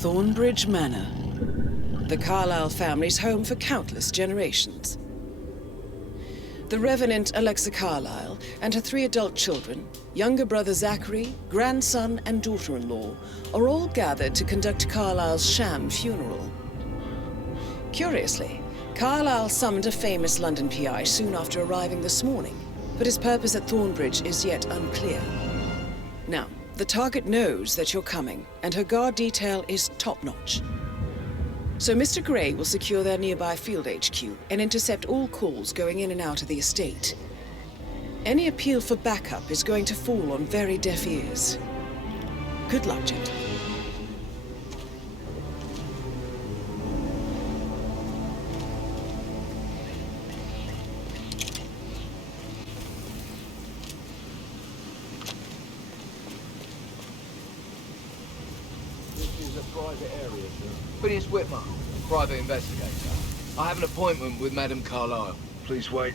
Thornbridge Manor. The Carlyle family's home for countless generations. The Revenant Alexa Carlyle and her 3 adult children, younger brother Zachary, grandson and daughter-in-law, are all gathered to conduct Carlyle's sham funeral. Curiously, Carlyle summoned a famous London PI soon after arriving this morning, but his purpose at Thornbridge is yet unclear. Now, the target knows that you're coming, and her guard detail is top-notch. So Mr. Gray will secure their nearby field HQ and intercept all calls going in and out of the estate. Any appeal for backup is going to fall on very deaf ears. Good luck, gentlemen. This is a private area, sir. Phineas Whitmer, private investigator. I have an appointment with Madame Carlyle. Please wait.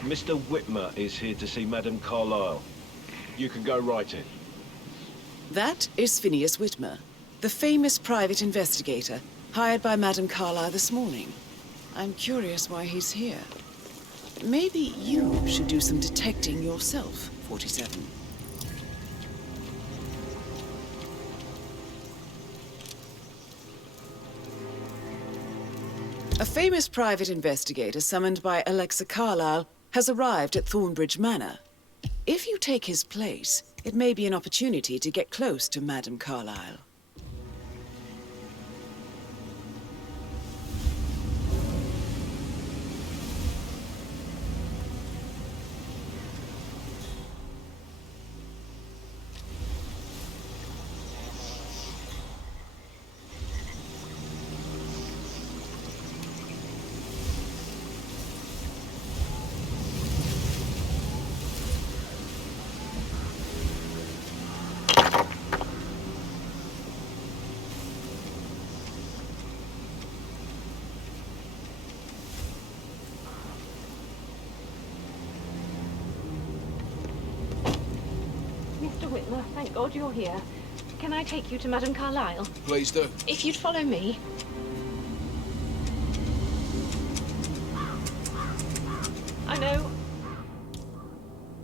Mr. Whitmer is here to see Madame Carlyle. You can go right in. That is Phineas Whitmer, the famous private investigator hired by Madame Carlyle this morning. I'm curious why he's here. Maybe you should do some detecting yourself, 47. A famous private investigator summoned by Alexa Carlyle has arrived at Thornbridge Manor. If you take his place, it may be an opportunity to get close to Madame Carlyle. Mr. Whitmer, thank God you're here. Can I take you to Madame Carlyle? Please do. If you'd follow me. I know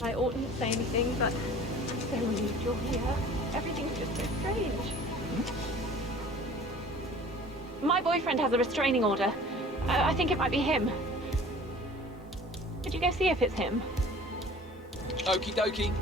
I oughtn't say anything, but I'm so relieved you're here. Everything's just so strange. My boyfriend has a restraining order. I think it might be him. Could you go see if it's him? Okie dokie.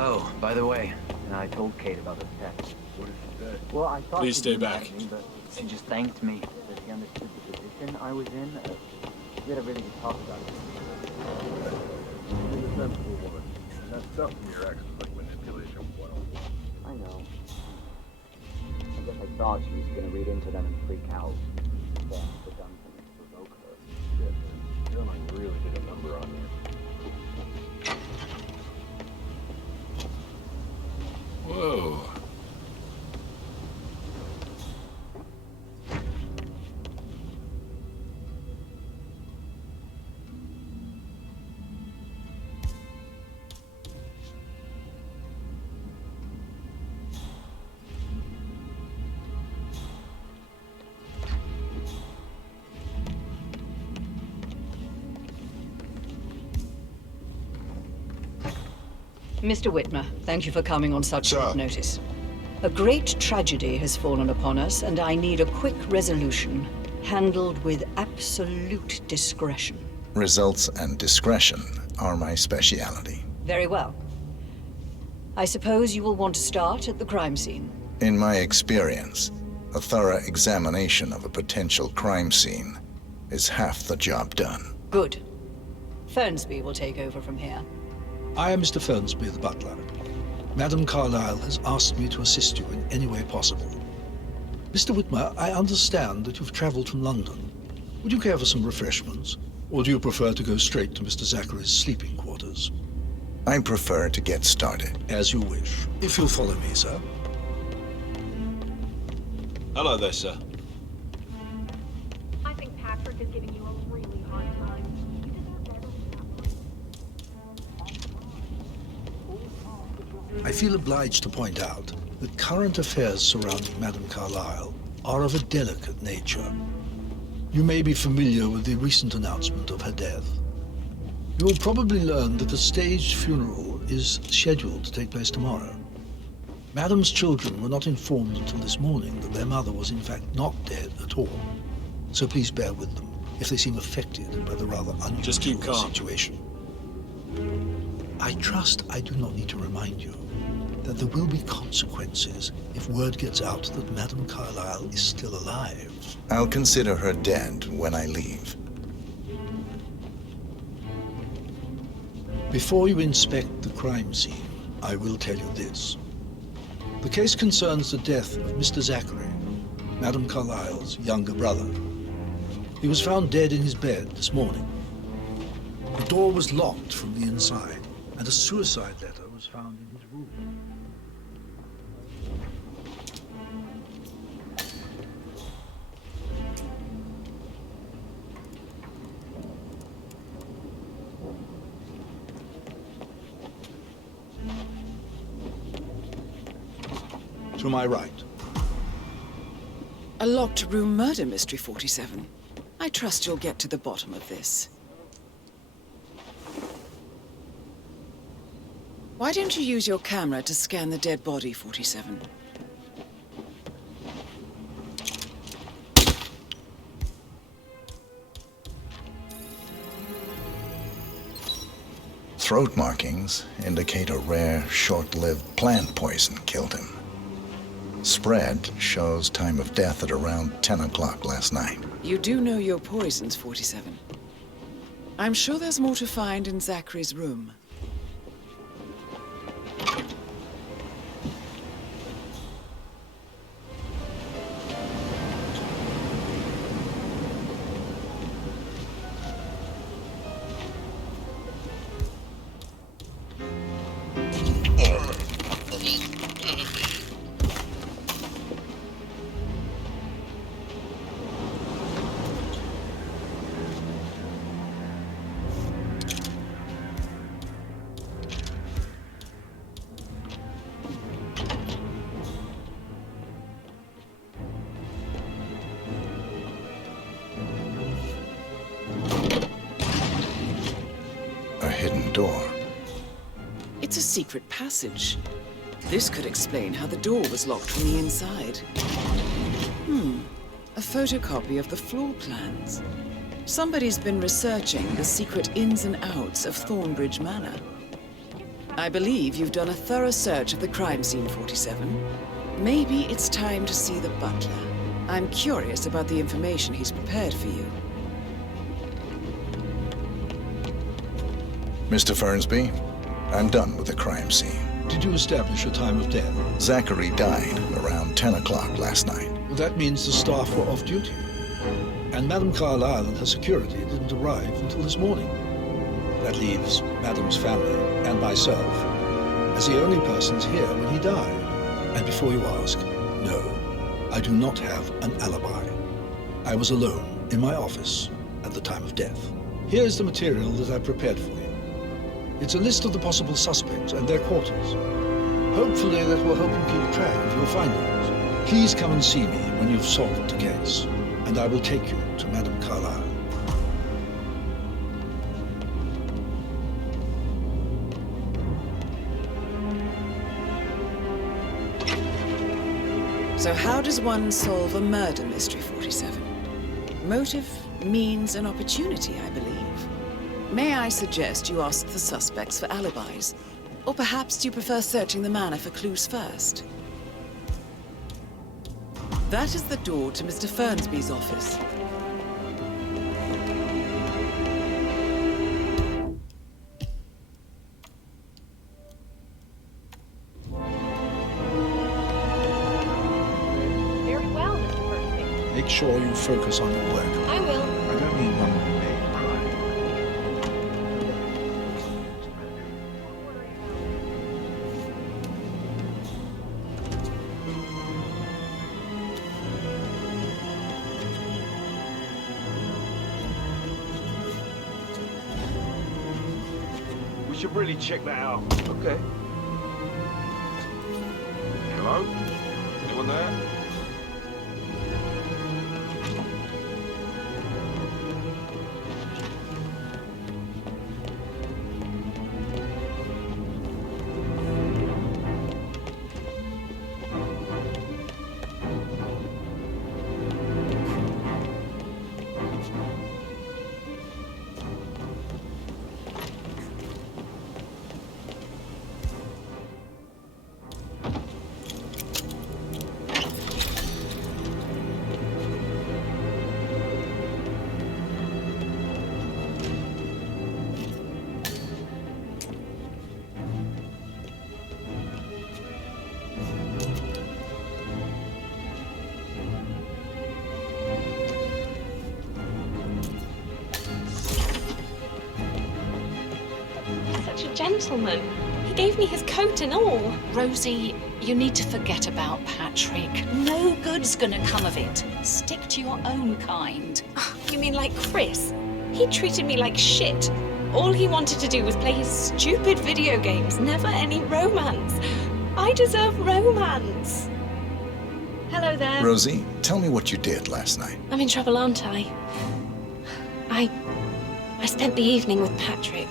Oh, by the way, I told Kate about the theft. What did she say? Well, I thought Please she stay didn't back. like me, but she just thanked me. That she understood the position I was in. We had a really good talk about it. She's a sensible woman. And that stuff from your ex was like manipulation 101. I know. I guess I thought she was gonna read into them and freak out. Then the done something to provoke her. Shit, man. Feeling like we really did a number on you. Whoa. Mr. Whitmer, thank you for coming on such Sir. short notice. A great tragedy has fallen upon us, and I need a quick resolution, handled with absolute discretion. Results and discretion are my speciality. Very well. I suppose you will want to start at the crime scene. In my experience, a thorough examination of a potential crime scene is half the job done. Good. Fernsby will take over from here. I am Mr. Fernsby, the butler. Madame Carlyle has asked me to assist you in any way possible. Mr. Whitmer, I understand that you've traveled from London. Would you care for some refreshments? Or do you prefer to go straight to Mr. Zachary's sleeping quarters? I prefer to get started. As you wish. If you'll follow me, sir. Hello there, sir. I think Patrick is giving you a really hard time. You deserve better than that. I feel obliged to point out that current affairs surrounding Madame Carlyle are of a delicate nature. You may be familiar with the recent announcement of her death. You will probably learn that a staged funeral is scheduled to take place tomorrow. Madame's children were not informed until this morning that their mother was in fact not dead at all. So please bear with them if they seem affected by the rather unusual Just keep calm. situation. I trust I do not need to remind you that there will be consequences if word gets out that Madame Carlyle is still alive. I'll consider her dead when I leave. Before you inspect the crime scene, I will tell you this. The case concerns the death of Mr. Zachary, Madame Carlyle's younger brother. He was found dead in his bed this morning. The door was locked from the inside, and a suicide letter was found in his room. To my right. A locked room murder mystery, 47. I trust you'll get to the bottom of this. Why don't you use your camera to scan the dead body, 47? Throat markings indicate a rare, short-lived plant poison killed him. Spread shows time of death at around 10 o'clock last night. You do know your poisons, 47. I'm sure there's more to find in Zachary's room. Door. It's a secret passage. This could explain how the door was locked from the inside. A photocopy of the floor plans. Somebody's been researching the secret ins and outs of Thornbridge Manor. I believe you've done a thorough search of the crime scene, 47. Maybe it's time to see the butler. I'm curious about the information he's prepared for you. Mr. Fernsby, I'm done with the crime scene. Did you establish a time of death? Zachary died around 10 o'clock last night. Well, that means the staff were off duty. And Madame Carlyle and her security didn't arrive until this morning. That leaves Madame's family and myself as the only persons here when he died. And before you ask, no, I do not have an alibi. I was alone in my office at the time of death. Here's the material that I prepared for you. It's a list of the possible suspects and their quarters. Hopefully that will help you keep track of your findings. Please come and see me when you've solved the case, and I will take you to Madame Carlyle. So how does one solve a murder mystery, 47? Motive, means, and opportunity, I believe. May I suggest you ask the suspects for alibis? Or perhaps you prefer searching the manor for clues first? That is the door to Mr. Fernsby's office. Very well, Mr. Fernsby. Make sure you focus on your work. I will. I don't mean one made crime. should really check that out. Okay. Hello? Anyone there? Such a gentleman. He gave me his coat and all. Rosie, you need to forget about Patrick. No good's gonna come of it. Stick to your own kind. You mean like Chris? He treated me like shit. All he wanted to do was play his stupid video games, never any romance. I deserve romance. Hello there. Rosie, tell me what you did last night. I'm in trouble, aren't I? I spent the evening with Patrick.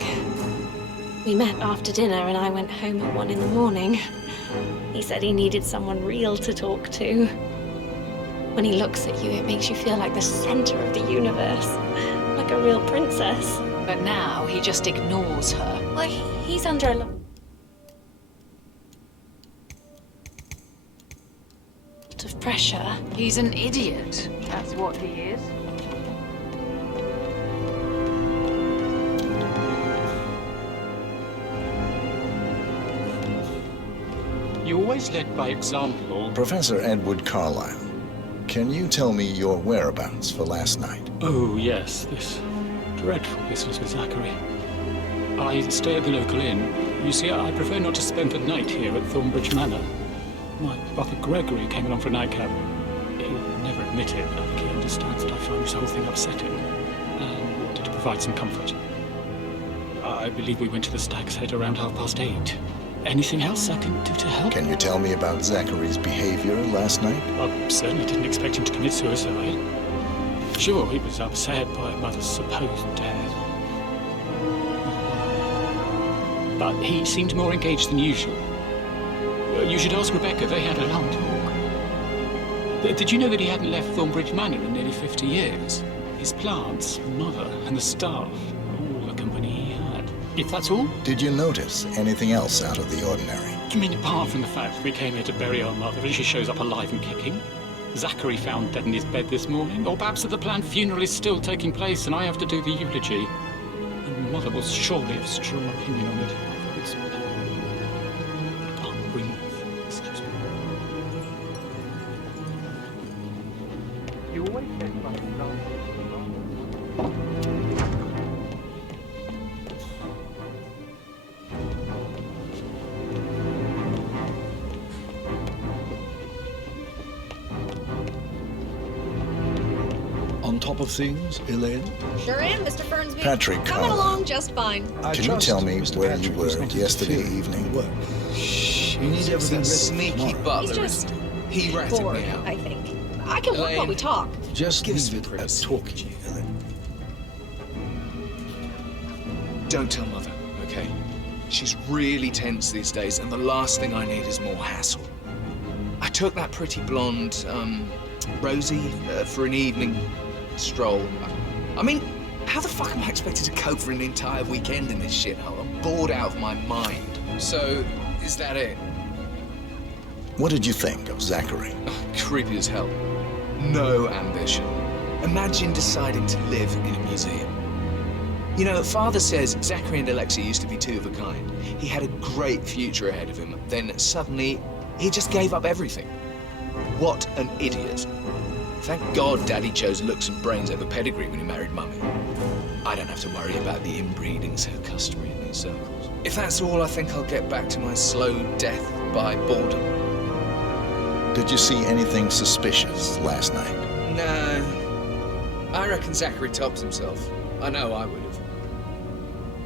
We met after dinner and I went home at 1 a.m. He said he needed someone real to talk to. When he looks at you, it makes you feel like the center of the universe. Like a real princess. But now he just ignores her. Well, he's under a lot of pressure. He's an idiot. That's what he is. You always led by example. Professor Edward Carlyle, can you tell me your whereabouts for last night? Oh, yes, this dreadful business with Zachary. I stay at the local inn. You see, I prefer not to spend the night here at Thornbridge Manor. My brother Gregory came along for a nightcap. He'll never admit it, but I think he understands that I find this whole thing upsetting and wanted to provide some comfort. I believe we went to the Stag's Head around 8:30. Anything else I can do to help? Can you tell me about Zachary's behavior last night? I certainly didn't expect him to commit suicide. Sure, he was upset by a mother's supposed death. But he seemed more engaged than usual. You should ask Rebecca, they had a long talk. Did you know that he hadn't left Thornbridge Manor in nearly 50 years? His plants, mother, and the staff, all the company he had. If that's all? Did you notice anything else out of the ordinary? You mean apart from the fact that we came here to bury our mother and she shows up alive and kicking? Zachary found dead in his bed this morning? Or perhaps that the planned funeral is still taking place and I have to do the eulogy? And mother will surely have a strong opinion on it. It's excuse me. You always said by example. On top of things, Elaine? Sure am, Mr. Fernsby. Patrick Coming Carlyle. along just fine. Can you tell me where you were yesterday evening? Shh. You need everything That ready sneaky tomorrow. butler. He's just He ratted bored, me out. I think. I can work while we talk. Just Give us leave some it at privacy. talking, Elaine. Don't tell Mother, okay? She's really tense these days, and the last thing I need is more hassle. I took that pretty blonde, Rosie, for an evening stroll. I mean, how the fuck am I expected to cope for an entire weekend in this shithole? I'm bored out of my mind. So, is that it? What did you think of Zachary? Creepy as hell. No ambition. Imagine deciding to live in a museum. You know, Father says Zachary and Alexia used to be two of a kind. He had a great future ahead of him. Then suddenly, he just gave up everything. What an idiot. Thank God Daddy chose looks and brains over pedigree when he married Mummy. I don't have to worry about the inbreeding so customary in these circles. If that's all, I think I'll get back to my slow death by boredom. Did you see anything suspicious last night? No. I reckon Zachary tops himself. I know I would have.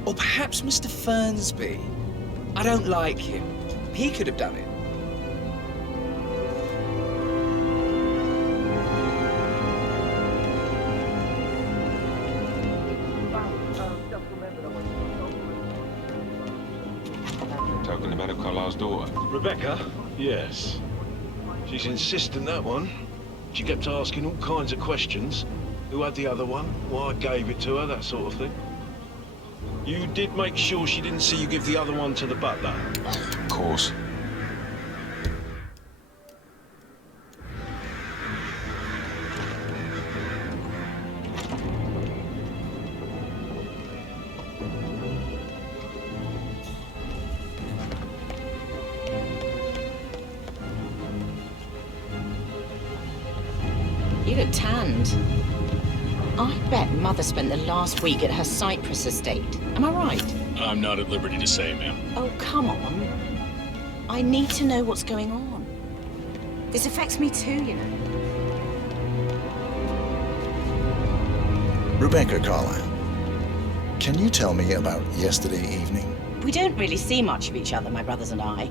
Or perhaps Mr. Fernsby. I don't like him. He could have done it. Talking about Carlisle's daughter. Rebecca? Yes. She's insistent, that one. She kept asking all kinds of questions. Who had the other one? Why I gave it to her, that sort of thing. You did make sure she didn't see you give the other one to the butler? Of course. You look tanned. I bet Mother spent the last week at her Cyprus estate. Am I right? I'm not at liberty to say, ma'am. Oh, come on. I need to know what's going on. This affects me too, you know. Rebecca Carlyle, can you tell me about yesterday evening? We don't really see much of each other, my brothers and I.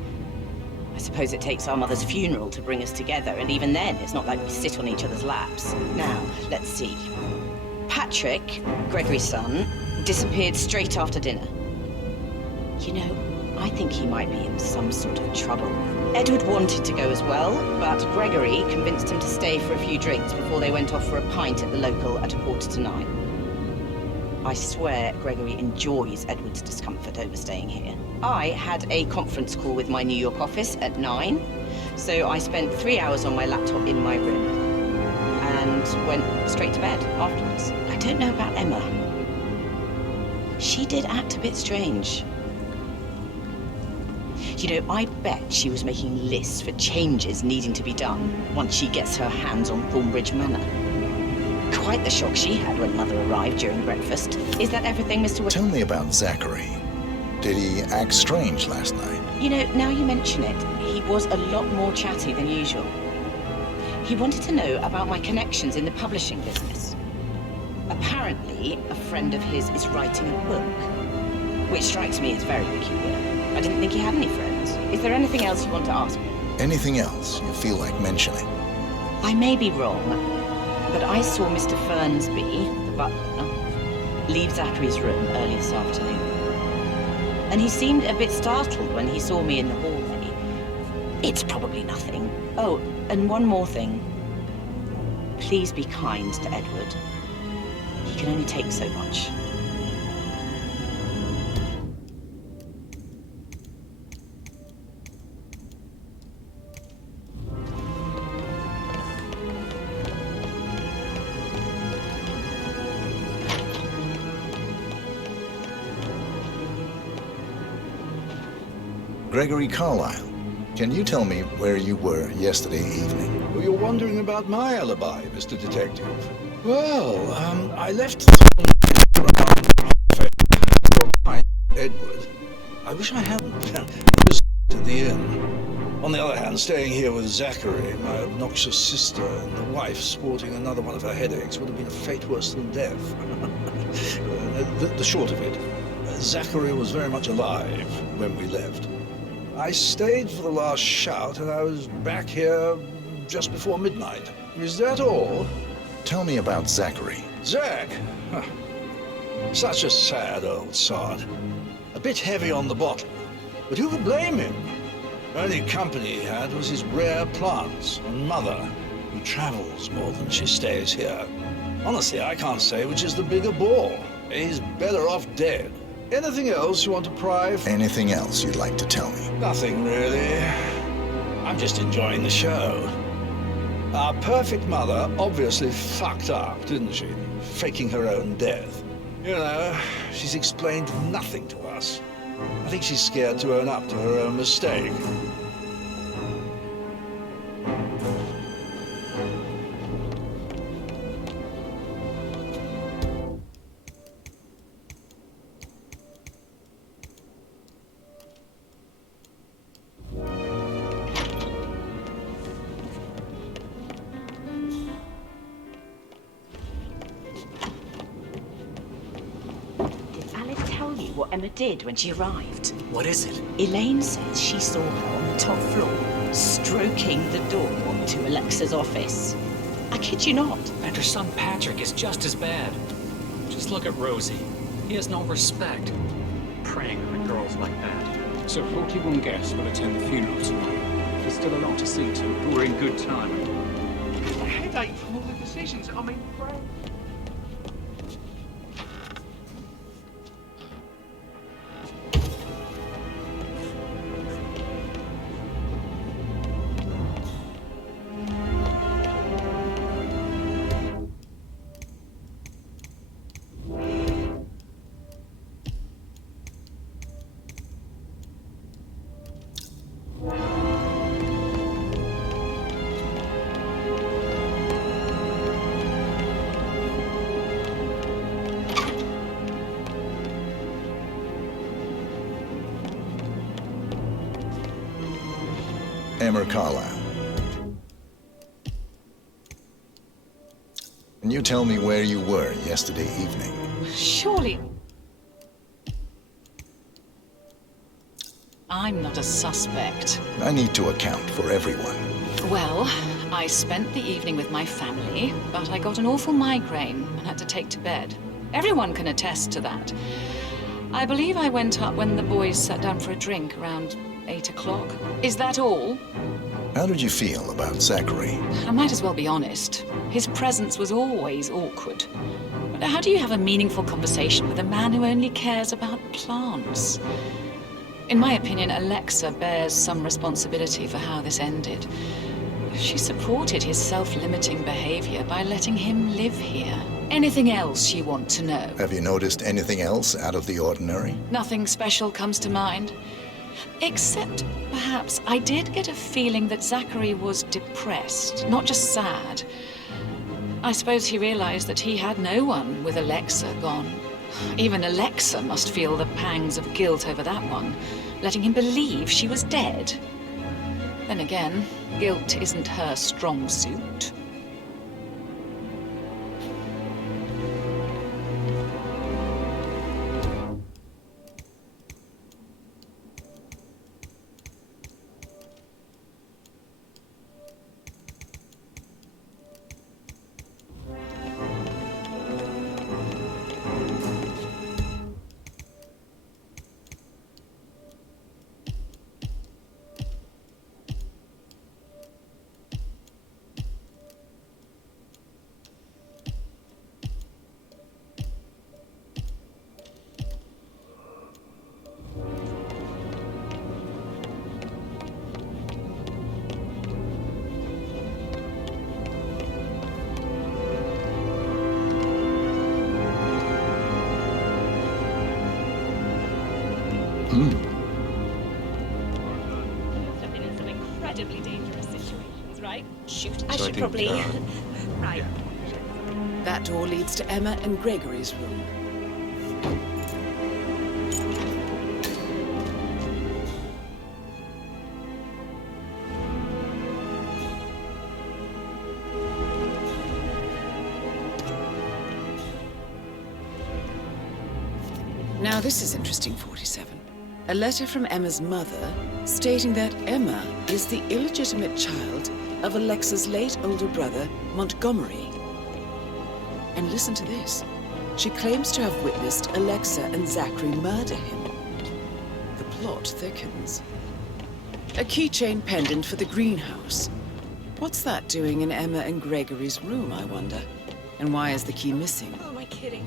I suppose it takes our mother's funeral to bring us together, and even then, it's not like we sit on each other's laps. Now, let's see. Patrick, Gregory's son, disappeared straight after dinner. You know, I think he might be in some sort of trouble. Edward wanted to go as well, but Gregory convinced him to stay for a few drinks before they went off for a pint at the local at 9:15. I swear Gregory enjoys Edward's discomfort over staying here. I had a conference call with my New York office at 9, so I spent 3 hours on my laptop in my room and went straight to bed afterwards. I don't know about Emma. She did act a bit strange. You know, I bet she was making lists for changes needing to be done once she gets her hands on Thornbridge Manor. Quite the shock she had when Mother arrived during breakfast. Is that everything, Mr. Tell me about Zachary. Did he act strange last night? You know, now you mention it, he was a lot more chatty than usual. He wanted to know about my connections in the publishing business. Apparently, a friend of his is writing a book, which strikes me as very peculiar. I didn't think he had any friends. Is there anything else you want to ask me? Anything else you feel like mentioning? I may be wrong, but I saw Mr. Fernsby, the butler, leave Zachary's room early this afternoon. And he seemed a bit startled when he saw me in the hallway. It's probably nothing. Oh, and one more thing. Please be kind to Edward. He can only take so much. Gregory Carlyle, can you tell me where you were yesterday evening? Well, you're wondering about my alibi, Mr. Detective. Well, I left Edward. I wish I hadn't. It was at the inn. On the other hand, staying here with Zachary, my obnoxious sister, and the wife sporting another one of her headaches would have been a fate worse than death. The short of it, Zachary was very much alive when we left. I stayed for the last shout, and I was back here just before midnight. Is that all? Tell me about Zachary. Zach? Huh. Such a sad old sod. A bit heavy on the bottle. But who could blame him? Only company he had was his rare plants and Mother, who travels more than she stays here. Honestly, I can't say which is the bigger bore. He's better off dead. Anything else you want to pry? Anything else you'd like to tell me? Nothing, really. I'm just enjoying the show. Our perfect mother obviously fucked up, didn't she? Faking her own death. You know, she's explained nothing to us. I think she's scared to own up to her own mistake. what Emma did when she arrived. What is it? Elaine says she saw her on the top floor, stroking the door to Alexa's office. I kid you not. And her son Patrick is just as bad. Just look at Rosie. He has no respect. Preying on the girls like that. So 41 guests will attend the funeral tonight. There's still a lot to see to, but we're in good time. It's a headache from all the decisions. I mean, Emma Carlisle. Can you tell me where you were yesterday evening? Surely... I'm not a suspect. I need to account for everyone. Well, I spent the evening with my family, but I got an awful migraine and had to take to bed. Everyone can attest to that. I believe I went up when the boys sat down for a drink around 8 o'clock. Is that all? How did you feel about Zachary? I might as well be honest. His presence was always awkward. But how do you have a meaningful conversation with a man who only cares about plants? In my opinion, Alexa bears some responsibility for how this ended. She supported his self-limiting behavior by letting him live here. Anything else you want to know? Have you noticed anything else out of the ordinary? Nothing special comes to mind. Except, perhaps, I did get a feeling that Zachary was depressed, not just sad. I suppose he realized that he had no one with Alexa gone. Even Alexa must feel the pangs of guilt over that one, letting him believe she was dead. Then again, guilt isn't her strong suit. I've been in some incredibly dangerous situations, right? Shoot, I So I should think, probably... uh, right. That door leads to Emma and Gregory's room. Now this is interesting, 47. A letter from Emma's mother stating that Emma is the illegitimate child of Alexa's late older brother, Montgomery. And listen to this. She claims to have witnessed Alexa and Zachary murder him. The plot thickens. A keychain pendant for the greenhouse. What's that doing in Emma and Gregory's room, I wonder? And why is the key missing? Oh, am I kidding?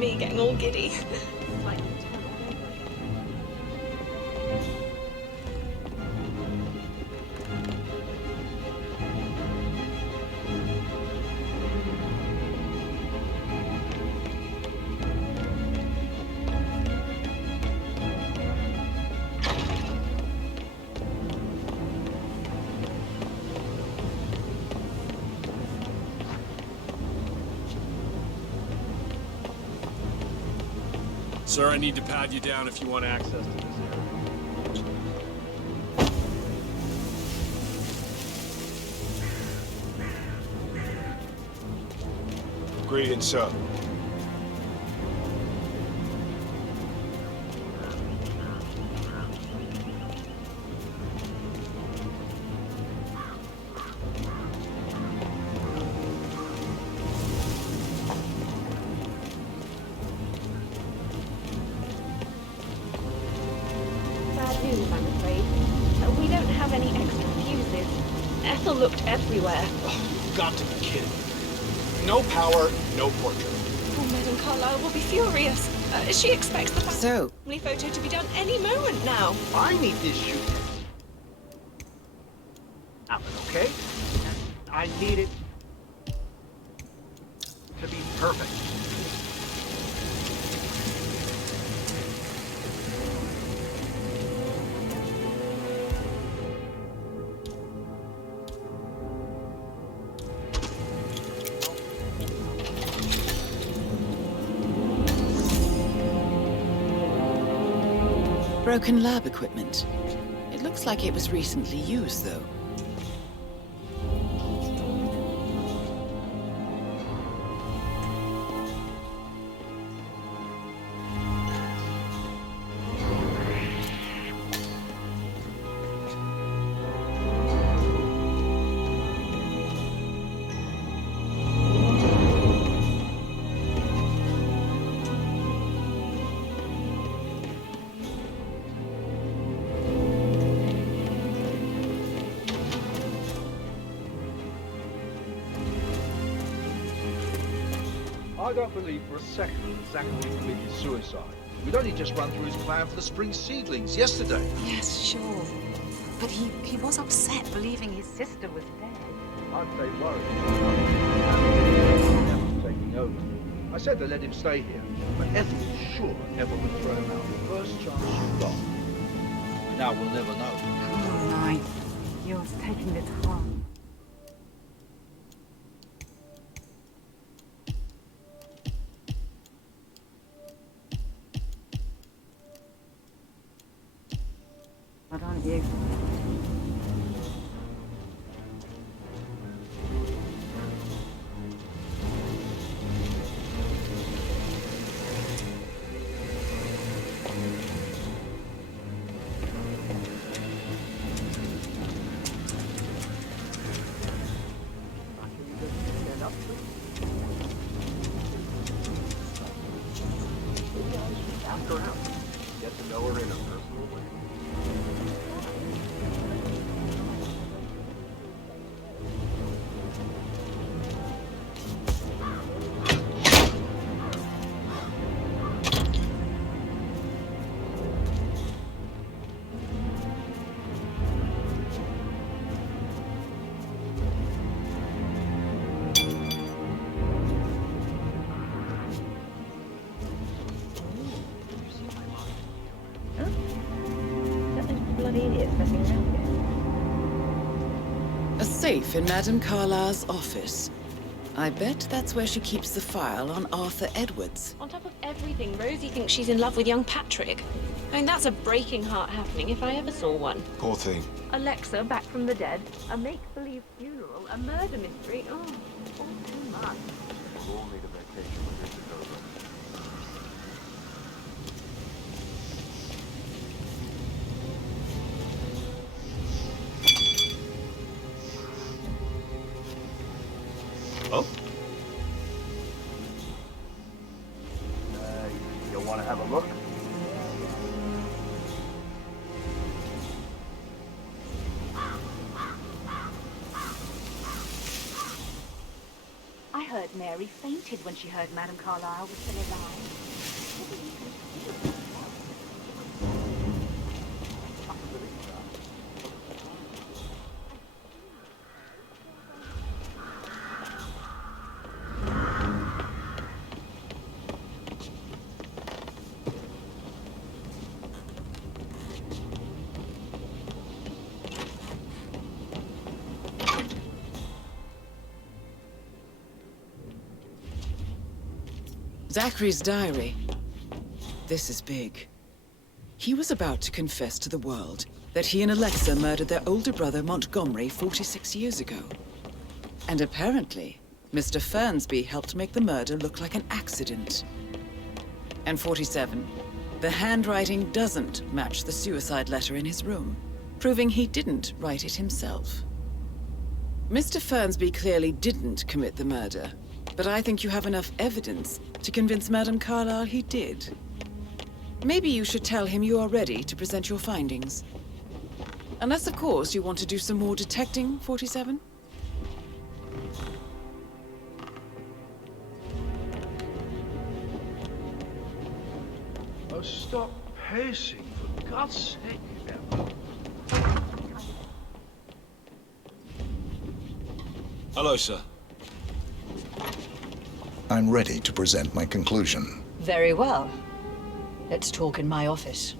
me getting all giddy. Sir, I need to pad you down if you want access to this area. Greetings, sir. Everywhere. Oh, you've got to be kidding. No power, no portrait. Oh, Madame Carlyle will be furious. She expects the family photo to be done any moment now. I need this shoot. Alan, okay? I need it to be perfect. Broken lab equipment. It looks like it was recently used, though. I don't believe for a second that Zachary committed suicide. We'd only just run through his plan for the spring seedlings yesterday. Yes, sure. But he was upset believing his sister was dead. I'd say worried. Taking over. I said to let him stay here, but Ethel was sure Emma would throw him out the first chance she got. And now we'll never know. Oh, my. You're taking this hard. But aren't you? Ask her out. Get to know her in a personal way. A safe in Madame Carlyle's office. I bet that's where she keeps the file on Arthur Edwards. On top of everything, Rosie thinks she's in love with young Patrick. I mean, that's a breaking heart happening if I ever saw one. Poor thing. Alexa back from the dead, a make-believe funeral, a murder mystery. Oh, all too much. We'll need a vacation when this is over. Oh? You'll want to have a look? I heard Mary fainted when she heard Madame Carlyle was still alive. Zachary's diary. This is big. He was about to confess to the world that he and Alexa murdered their older brother Montgomery 46 years ago. And apparently, Mr. Fernsby helped make the murder look like an accident. And 47, the handwriting doesn't match the suicide letter in his room, proving he didn't write it himself. Mr. Fernsby clearly didn't commit the murder, but I think you have enough evidence to convince Madame Carlyle he did. Maybe you should tell him you are ready to present your findings. Unless, of course, you want to do some more detecting, 47? Oh, stop pacing, for God's sake. Hello, sir. I'm ready to present my conclusion. Very well. Let's talk in my office.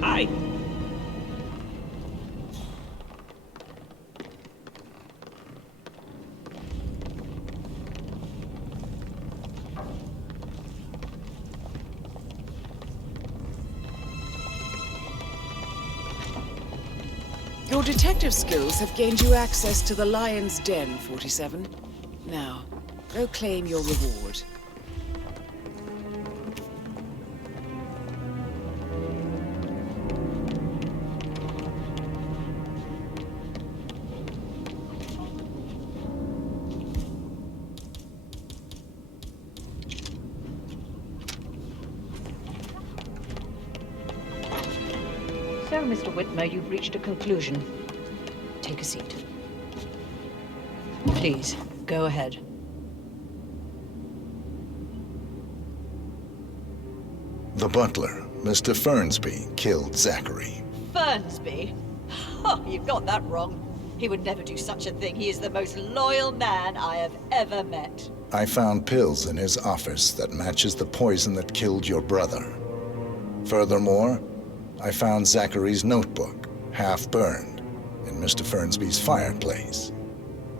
Hi. Your detective skills have gained you access to the Lion's Den, 47. Now, go claim your reward. So, Mr. Whitmer, you've reached a conclusion. Take a seat. Please, go ahead. The butler, Mr. Fernsby, killed Zachary. Fernsby? Oh, you've got that wrong. He would never do such a thing. He is the most loyal man I have ever met. I found pills in his office that matches the poison that killed your brother. Furthermore, I found Zachary's notebook, half burned, in Mr. Fernsby's fireplace.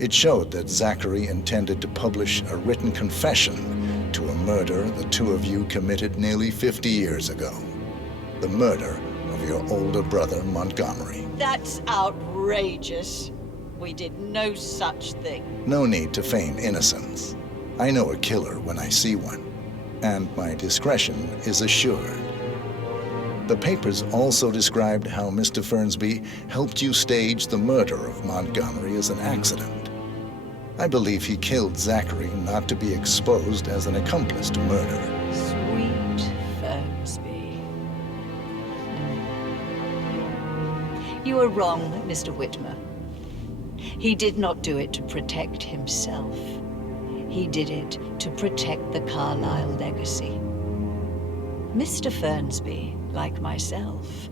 It showed that Zachary intended to publish a written confession to a murder the two of you committed nearly 50 years ago. The murder of your older brother, Montgomery. That's outrageous. We did no such thing. No need to feign innocence. I know a killer when I see one, and my discretion is assured. The papers also described how Mr. Fernsby helped you stage the murder of Montgomery as an accident. I believe he killed Zachary not to be exposed as an accomplice to murder. Sweet Fernsby. You are wrong, Mr. Whitmer. He did not do it to protect himself. He did it to protect the Carlyle legacy. Mr. Fernsby, like myself,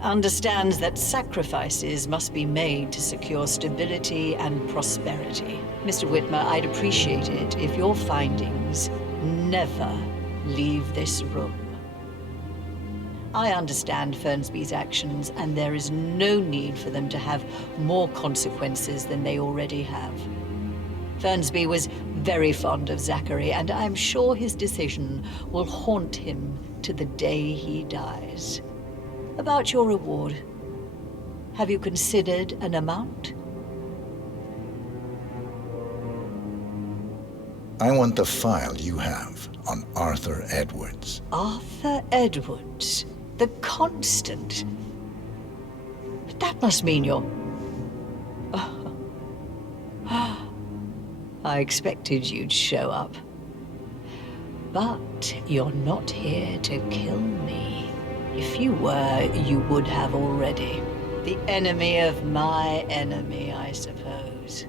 understands that sacrifices must be made to secure stability and prosperity. Mr. Whitmer, I'd appreciate it if your findings never leave this room. I understand Fernsby's actions, and there is no need for them to have more consequences than they already have. Fernsby was very fond of Zachary, and I'm sure his decision will haunt him to the day he dies. About your reward, have you considered an amount? I want the file you have on Arthur Edwards. Arthur Edwards, the Constant. That must mean you're... I expected you'd show up. But you're not here to kill me. If you were, you would have already. The enemy of my enemy, I suppose.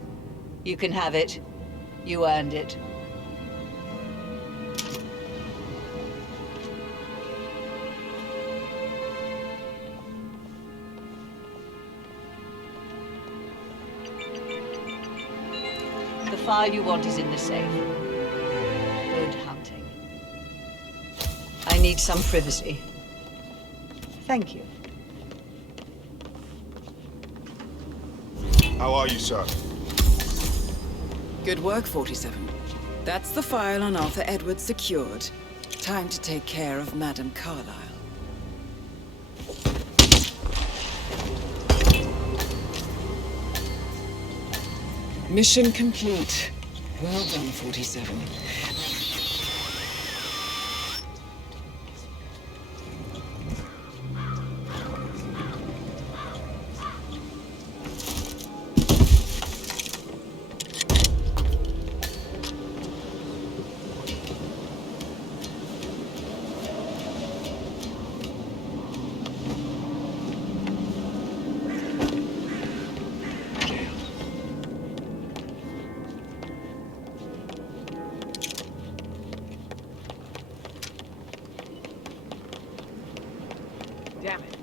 You can have it. You earned it. The file you want is in the safe. Good hunting. I need some privacy. Thank you. How are you, sir? Good work, 47. That's the file on Arthur Edwards secured. Time to take care of Madame Carlyle. Mission complete. Well done, 47. Damn it.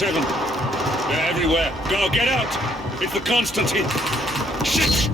They're everywhere. Go, get out! It's the Constantine! Shit!